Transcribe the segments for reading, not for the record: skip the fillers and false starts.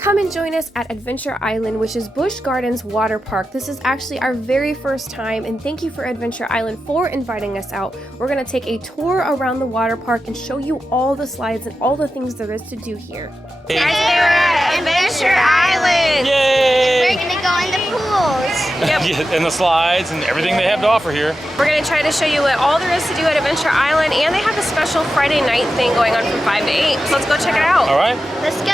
Come and join us at Adventure Island, which is Busch Gardens Water Park. This is actually our very first time, and thank you for Adventure Island for inviting us out. We're going to take a tour around the water park and show you all the slides and all the things there is to do here. Guys, we're at Adventure Island! Yay! We're going to go in the pools. Yep. And the slides and everything they have to offer here. We're going to try to show you what all there is to do at Adventure Island, and they have a special Friday night thing going on from 5 to 8. So let's go check it out. All right. Let's go.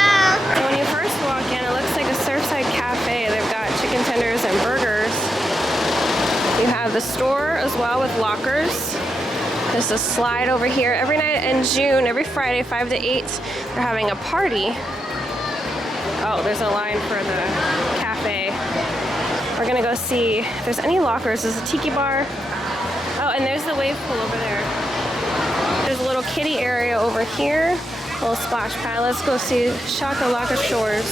So when you first walk in, it looks like a Surfside Cafe. They've got chicken tenders and burgers. You have the store as well with lockers. There's a slide over here. Every night in June, every Friday, 5 to 8, they're having a party. Oh, there's a line for the cafe. We're gonna go see if there's any lockers. There's a tiki bar. Oh, and there's the wave pool over there. There's a little kiddie area over here. A little splash pad. Let's go see Shakalaka Shores.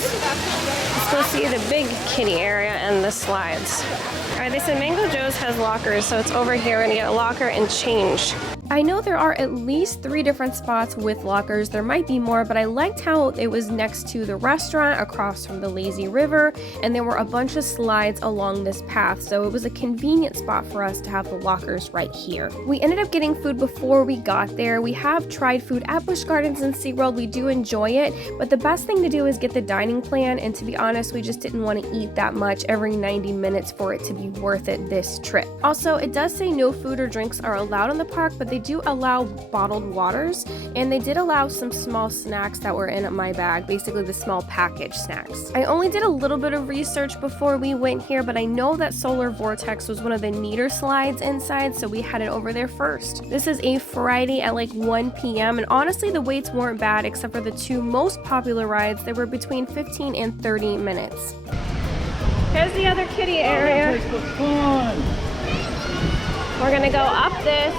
Let's go see the big kiddie area and the slides. All right, they said Mango Joe's has lockers, so it's over here. We're gonna get a locker and change. I know there are at least 3 different spots with lockers. There might be more, but I liked how it was next to the restaurant across from the lazy river, and there were a bunch of slides along this path, so it was a convenient spot for us to have the lockers right here. We ended up getting food before we got there. We have tried food at Busch Gardens and SeaWorld. We do enjoy it, but the best thing to do is get the dining plan, and to be honest, we just didn't want to eat that much every 90 minutes for it to be worth it this trip. Also, it does say no food or drinks are allowed in the park, but they do allow bottled waters, and they did allow some small snacks that were in my bag, basically the small package snacks. I only did a little bit of research before we went here, but I know that Solar Vortex was one of the neater slides inside, so we headed over there first. This is a Friday at like 1 p.m. and honestly the waits weren't bad except for the 2 most popular rides. They were between 15 and 30 minutes. Here's the other kiddie area. We're gonna go up this,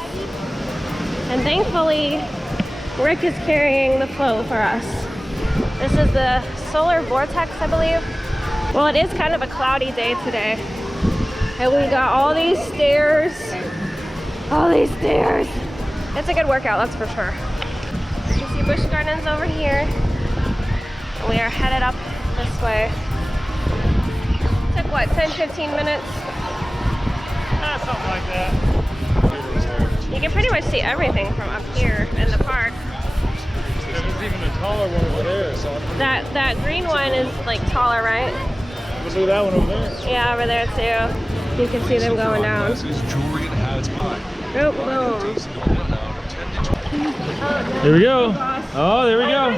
and thankfully Rick is carrying the float for us. This is the Solar Vortex, I believe. Well, it is kind of a cloudy day today, and we got all these stairs. All these stairs. It's a good workout, that's for sure. You can see Busch Gardens over here. We are headed up this way. Took what, 10-15 minutes? Something like that. You can pretty much see everything from up here in the park. There's even a taller one over there. So That green one is like taller, right? look at that one over there. Yeah, over there too. You can see them going down. Oh, boom. Here we go. Oh, there we go.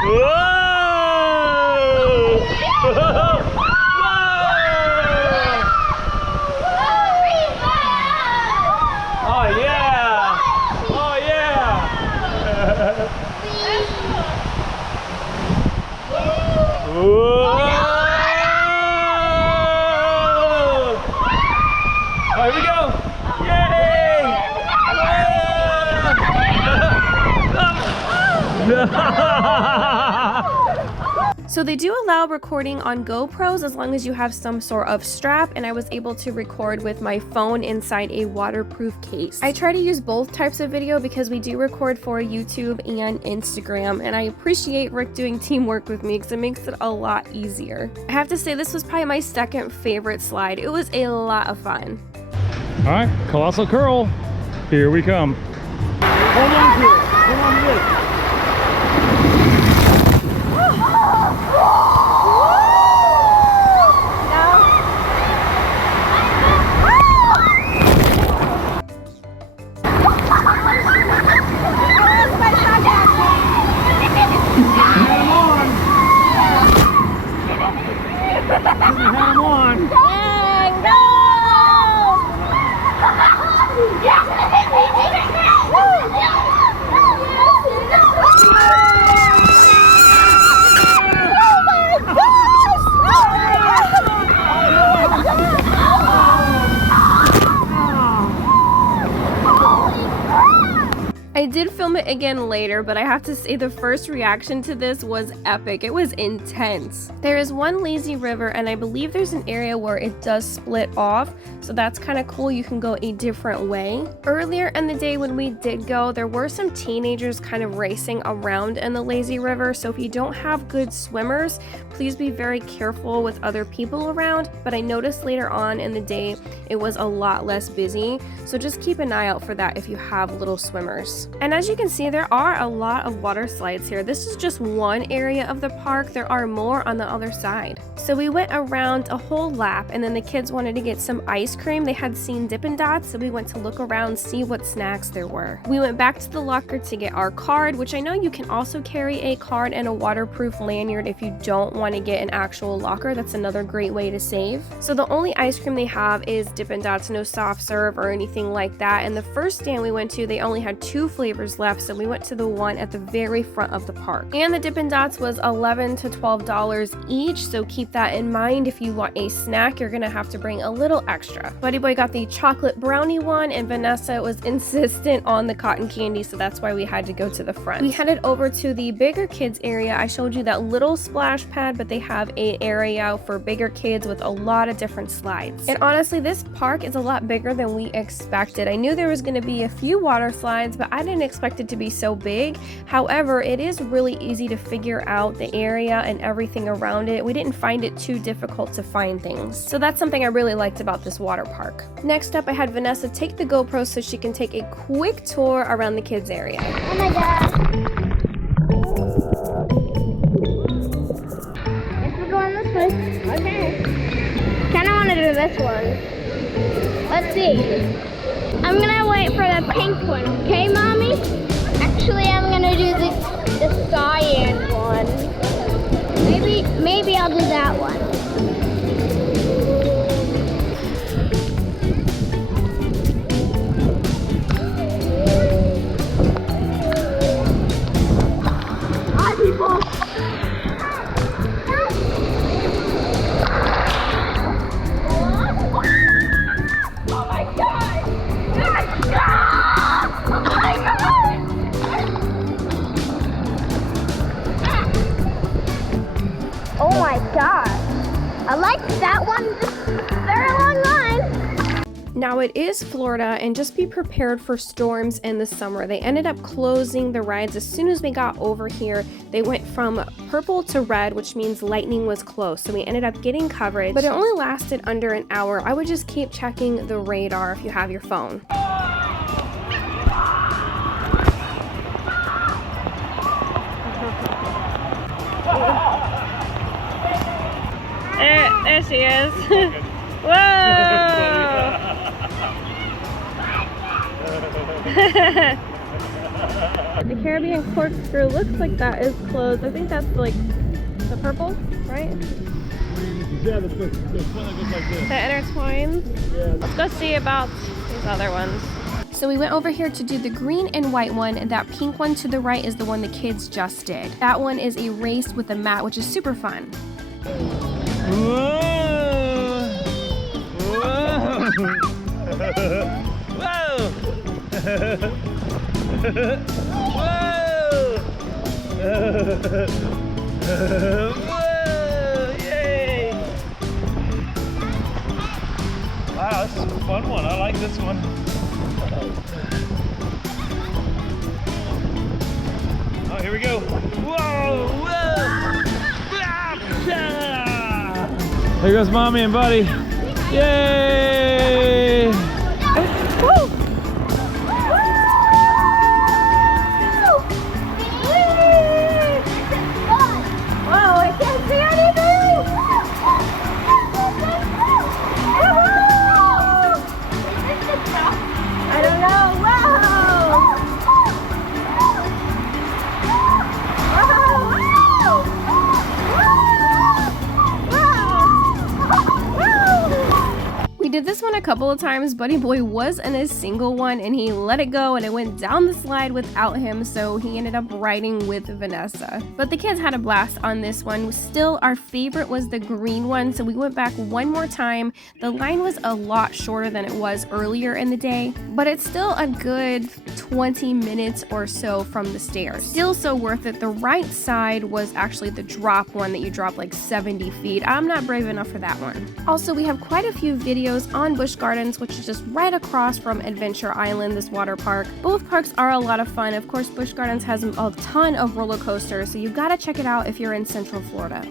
Whoa! Oh yeah! Oh yeah! Whoa! Oh, here we go! So they do allow recording on GoPros as long as you have some sort of strap, and I was able to record with my phone inside a waterproof case. I try to use both types of video because we do record for YouTube and Instagram, and I appreciate Rick doing teamwork with me because it makes it a lot easier. I have to say this was probably my second favorite slide. It was a lot of fun. All right, Colossal Curl, here we come. Hold on to it. Hold on to it. I did film it again later, but I have to say the first reaction to this was epic. It was intense. There is one lazy river, and I believe there's an area where it does split off, so that's kind of cool. You can go a different way. Earlier in the day when we did go, there were some teenagers kind of racing around in the lazy river, so if you don't have good swimmers, please be very careful with other people around. But I noticed later on in the day it was a lot less busy, so just keep an eye out for that if you have little swimmers. And as you can see, there are a lot of water slides here. This is just one area of the park. There are more on the other side. So we went around a whole lap, and then the kids wanted to get some ice cream. They had seen Dippin' Dots, so we went to look around, see what snacks there were. We went back to the locker to get our card, which I know you can also carry a card and a waterproof lanyard if you don't want to get an actual locker. That's another great way to save. So the only ice cream they have is Dippin' Dots, no soft serve or anything like that. And the first stand we went to, they only had 2 flavors left, so we went to the one at the very front of the park. And the Dippin' Dots was $11 to $12 each, so keep that in mind. If you want a snack, you're gonna have to bring a little extra. Buddy Boy got the chocolate brownie one, and Vanessa was insistent on the cotton candy, so that's why we had to go to the front. We headed over to the bigger kids area. I showed you that little splash pad, but they have an area for bigger kids with a lot of different slides. And honestly, this park is a lot bigger than we expected. I knew there was gonna be a few water slides, but I didn't expect it to be so big. However, it is really easy to figure out the area and everything around it. We didn't find it too difficult to find things. So that's something I really liked about this water park. Next up, I had Vanessa take the GoPro so she can take a quick tour around the kids area. Oh my god. Guess we're going this way. Okay. Kinda wanna do this one. Let's see. I'm gonna wait for the pink one, okay, Mommy? Actually, I'm gonna do the cyan one. Maybe I'll do that one. Hi, people. Oh my god! Oh my god! Oh my god! I like that one. Very long line. Now it is Florida, and just be prepared for storms in the summer. They ended up closing the rides as soon as we got over here. They went from purple to red, which means lightning was close, so we ended up getting coverage, but it only lasted under an hour. I would just keep checking the radar if you have your phone. There she is. Whoa! The Caribbean corkscrew looks like that is closed. I think that's like the purple, right? Yeah, the one that goes like this. That intertwines. Yeah. Let's go see about these other ones. So we went over here to do the green and white one. That pink one to the right is the one the kids just did. That one is a race with a mat, which is super fun. Whoa! Whoa! Whoa! Whoa! Yay! Wow, this is a fun one. I like this one. Oh, here we go. Whoa! Whoa! There goes Mommy and Buddy. Yay! Woo! Whoa, I can't see anything! I don't know. We did this one a couple of times, Buddy Boy was in a single one and he let it go and it went down the slide without him, so he ended up riding with Vanessa. But the kids had a blast on this one. Still, our favorite was the green one, so we went back one more time. The line was a lot shorter than it was earlier in the day, but it's still a good 20 minutes or so from the stairs. Still so worth it. The right side was actually the drop one that you drop like 70 feet. I'm not brave enough for that one. Also, we have quite a few videos on Busch Gardens, which is just right across from Adventure Island, this water park. Both parks are a lot of fun. Of course, Busch Gardens has a ton of roller coasters, so you gotta check it out if you're in Central Florida.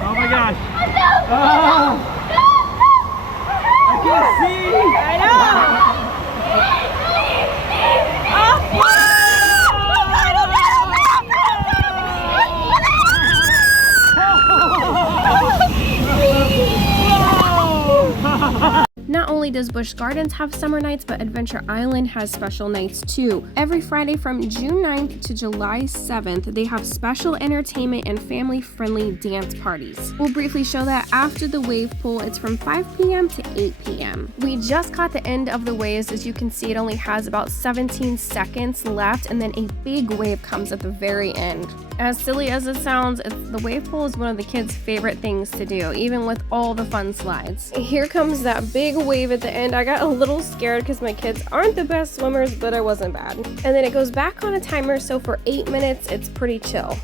Oh my gosh. I can't see. I know. Not only does Busch Gardens have summer nights, but Adventure Island has special nights too. Every Friday from June 9th to July 7th, they have special entertainment and family-friendly dance parties. We'll briefly show that after the wave pool. It's from 5 p.m. to 8 p.m. We just caught the end of the waves. As you can see, it only has about 17 seconds left, and then a big wave comes at the very end. As silly as it sounds, the wave pool is one of the kids' favorite things to do, even with all the fun slides. Here comes that big wave at the end. I got a little scared because my kids aren't the best swimmers, but it wasn't bad. And then it goes back on a timer, so for 8 minutes, it's pretty chill.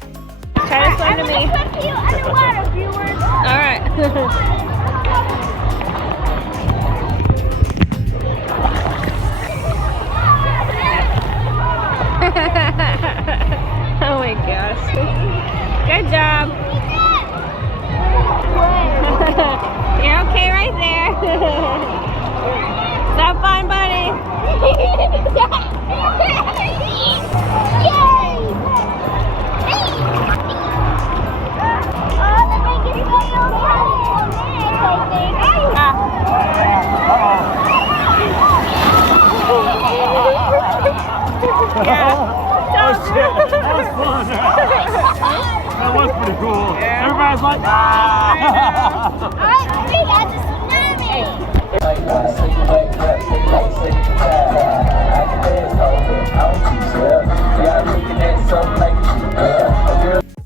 Try to swim to me. I'm gonna swim to you underwater, viewers. All right. Oh my gosh. Good job. You're okay right there. Have fun, buddy. Oh shit, that was fun. That was pretty cool. Yeah. Everybody's like, ah! Alright, we got the tsunami.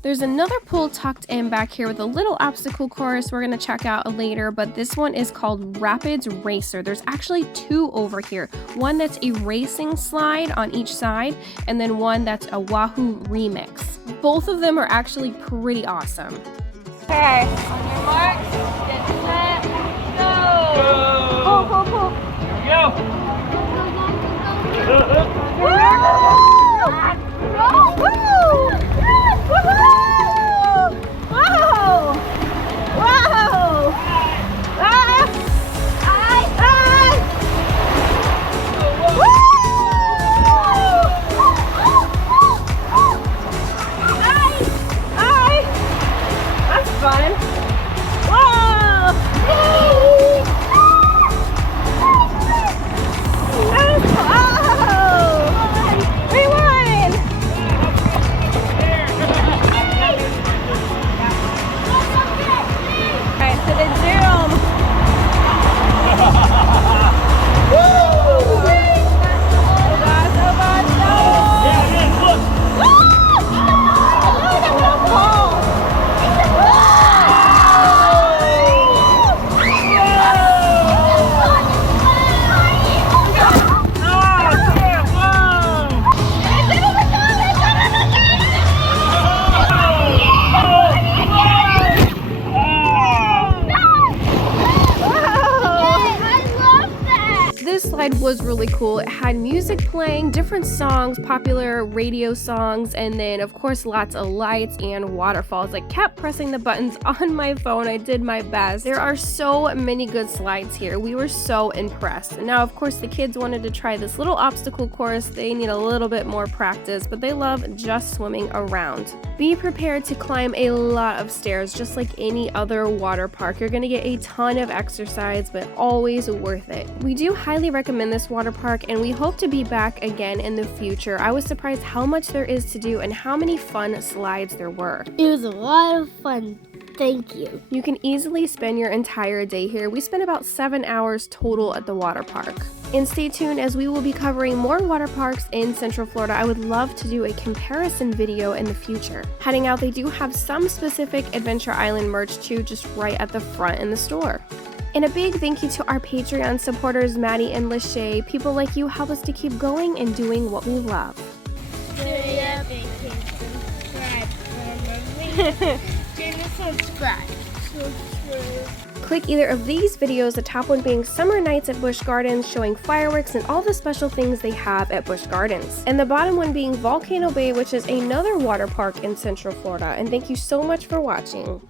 There's another pool tucked in back here with a little obstacle course we're going to check out later, but this one is called Rapids Racer. There's actually two over here. One that's a racing slide on each side, and then one that's a Wahoo remix. Both of them are actually pretty awesome. Okay, on your marks, get set, go! Pull, pull, pull. Here we go! slide was really cool. It had music playing, different songs, popular radio songs, and then of course lots of lights and waterfalls. I kept pressing the buttons on my phone. I did my best. There are so many good slides here. We were so impressed. Now of course the kids wanted to try this little obstacle course. They need a little bit more practice, but they love just swimming around. Be prepared to climb a lot of stairs just like any other water park. You're going to get a ton of exercise, but always worth it. We do highly recommend this water park and we hope to be back again in the future. I was surprised how much there is to do and how many fun slides there were. It was a lot of fun. Thank you. You can easily spend your entire day here. We spent about 7 hours total at the water park. And stay tuned as we will be covering more water parks in Central Florida. I would love to do a comparison video in the future. Heading out, they do have some specific Adventure Island merch too, just right at the front in the store. And a big thank you to our Patreon supporters, Maddie and Lachey. People like you help us to keep going and doing what we love. Subscribe. Click either of these videos, the top one being Summer Nights at Busch Gardens, showing fireworks and all the special things they have at Busch Gardens. And the bottom one being Volcano Bay, which is another water park in Central Florida. And thank you so much for watching.